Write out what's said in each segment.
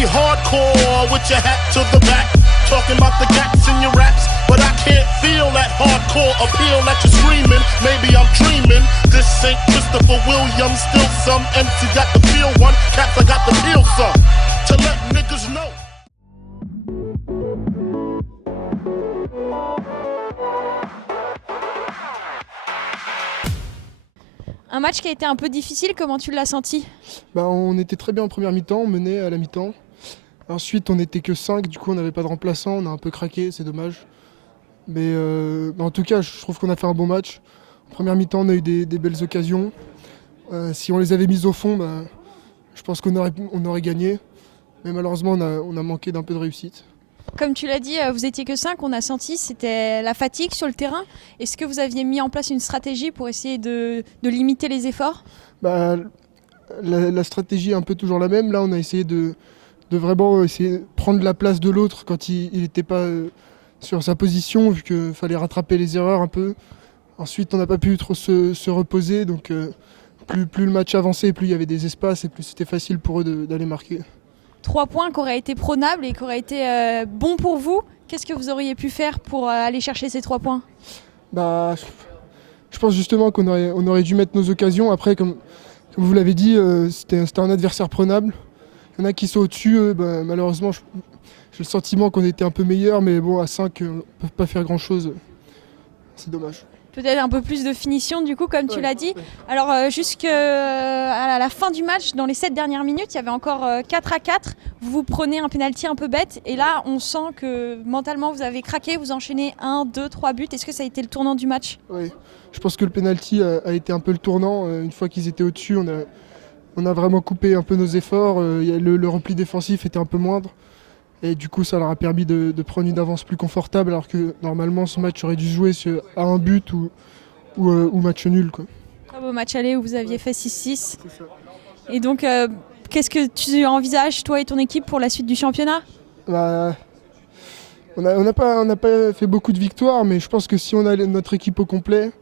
be hardcore with your hat to the back, talking about the gaps in your raps, but I can't feel that hardcore appeal that you're screaming. Maybe I'm dreaming. This ain't Christopher Williams, still some MC got the feel one, cats I got the feel some. To let niggas know. Un match qui a été un peu difficile, comment tu l'as senti? On était très bien en première mi-temps, on menait à la mi-temps. Ensuite, on n'était que 5, du coup on n'avait pas de remplaçant, on a un peu craqué, c'est dommage. Mais en tout cas, je trouve qu'on a fait un bon match. En première mi-temps, on a eu des belles occasions. Si on les avait mises au fond, je pense qu'on aurait gagné. Mais malheureusement, on a manqué d'un peu de réussite. Comme tu l'as dit, vous étiez que 5, on a senti c'était la fatigue sur le terrain. Est-ce que vous aviez mis en place une stratégie pour essayer de limiter les efforts? La stratégie est un peu toujours la même. Là, on a essayé de vraiment essayer de prendre la place de l'autre quand il n'était pas sur sa position, vu qu'il fallait rattraper les erreurs un peu. Ensuite, on n'a pas pu trop se reposer, donc plus le match avançait, plus il y avait des espaces et plus c'était facile pour eux d'aller marquer. 3 points qui auraient été prenables et qui auraient été bons pour vous. Qu'est-ce que vous auriez pu faire pour aller chercher ces 3 points? Je pense justement qu'on aurait dû mettre nos occasions. Après, comme vous l'avez dit, c'était un adversaire prenable. Il y en a qui sont au-dessus. Malheureusement, j'ai le sentiment qu'on était un peu meilleurs, mais bon, à 5, on ne peut pas faire grand-chose. C'est dommage. Peut-être un peu plus de finition du coup, comme tu l'as dit. Alors jusqu'à la fin du match, dans les 7 dernières minutes, il y avait encore 4-4. Vous prenez un pénalty un peu bête et là on sent que mentalement vous avez craqué, vous enchaînez 1, 2, 3 buts. Est-ce que ça a été le tournant du match? Oui, je pense que le pénalty a été un peu le tournant. Une fois qu'ils étaient au-dessus, on a vraiment coupé un peu nos efforts. Le repli défensif était un peu moindre. Et du coup, ça leur a permis de prendre une avance plus confortable, alors que normalement, ce match aurait dû se jouer à un but ou match nul, quoi. Comme au match aller où vous aviez fait 6-6. C'est ça. Et donc, qu'est-ce que tu envisages, toi et ton équipe, pour la suite du championnat? On n'a pas fait beaucoup de victoires, mais je pense que si on a notre équipe au complet,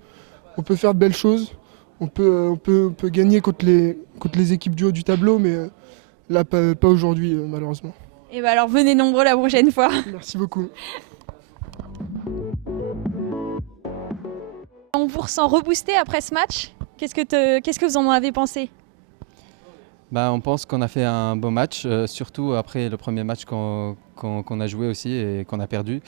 on peut faire de belles choses. On peut gagner contre les équipes du haut du tableau, mais là, pas aujourd'hui, malheureusement. Et alors, venez nombreux la prochaine fois. Merci beaucoup. On vous ressent reboosté après ce match. Qu'est-ce que vous en avez pensé? On pense qu'on a fait un beau match, surtout après le premier match qu'on a joué aussi et qu'on a perdu.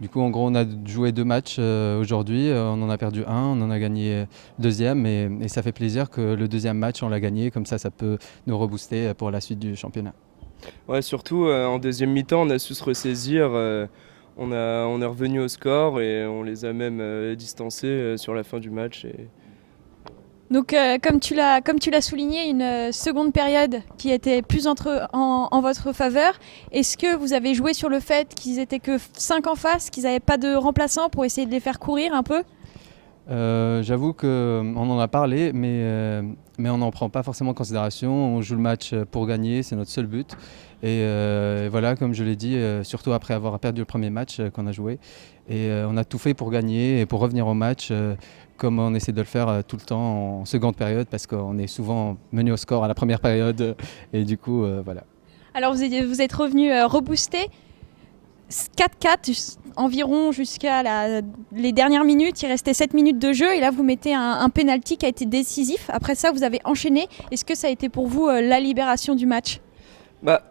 Du coup, en gros, on a joué 2 matchs aujourd'hui, on en a perdu un, on en a gagné le deuxième et ça fait plaisir que le deuxième match, on l'a gagné, comme ça peut nous rebooster pour la suite du championnat. Ouais, surtout en deuxième mi-temps, on a su se ressaisir, on est revenu au score et on les a même distancés sur la fin du match. Donc, comme tu l'as souligné, une seconde période qui était plus en votre faveur. Est-ce que vous avez joué sur le fait qu'ils étaient que 5 en face, qu'ils n'avaient pas de remplaçants pour essayer de les faire courir un peu? J'avoue qu'on en a parlé, mais on n'en prend pas forcément en considération. On joue le match pour gagner, c'est notre seul but. Et voilà, comme je l'ai dit, surtout après avoir perdu le premier match qu'on a joué. Et on a tout fait pour gagner et pour revenir au match, comme on essaie de le faire tout le temps en seconde période, parce qu'on est souvent mené au score à la première période. Et du coup, voilà. Alors vous êtes revenu reboosté. 4-4 environ jusqu'à les dernières minutes, il restait 7 minutes de jeu et là vous mettez un penalty qui a été décisif. Après ça vous avez enchaîné. Est-ce que ça a été pour vous la libération du match?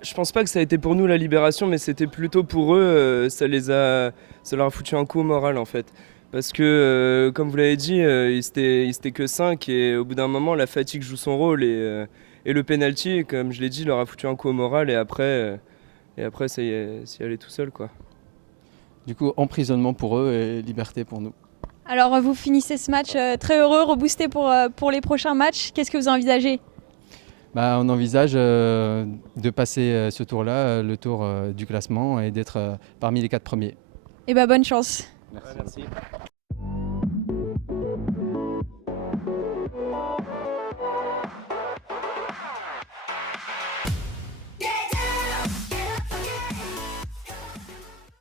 Je pense pas que ça a été pour nous la libération, mais c'était plutôt pour eux, ça leur a foutu un coup au moral en fait. Parce que comme vous l'avez dit, ils étaient que 5 et au bout d'un moment la fatigue joue son rôle et le penalty, comme je l'ai dit, leur a foutu un coup au moral et après ça y est, s'y aller tout seul, quoi. Du coup, emprisonnement pour eux et liberté pour nous. Alors vous finissez ce match très heureux, reboosté pour les prochains matchs. Qu'est-ce que vous envisagez? On envisage de passer ce tour-là, le tour du classement et d'être parmi les 4 premiers. Et bonne chance. Merci.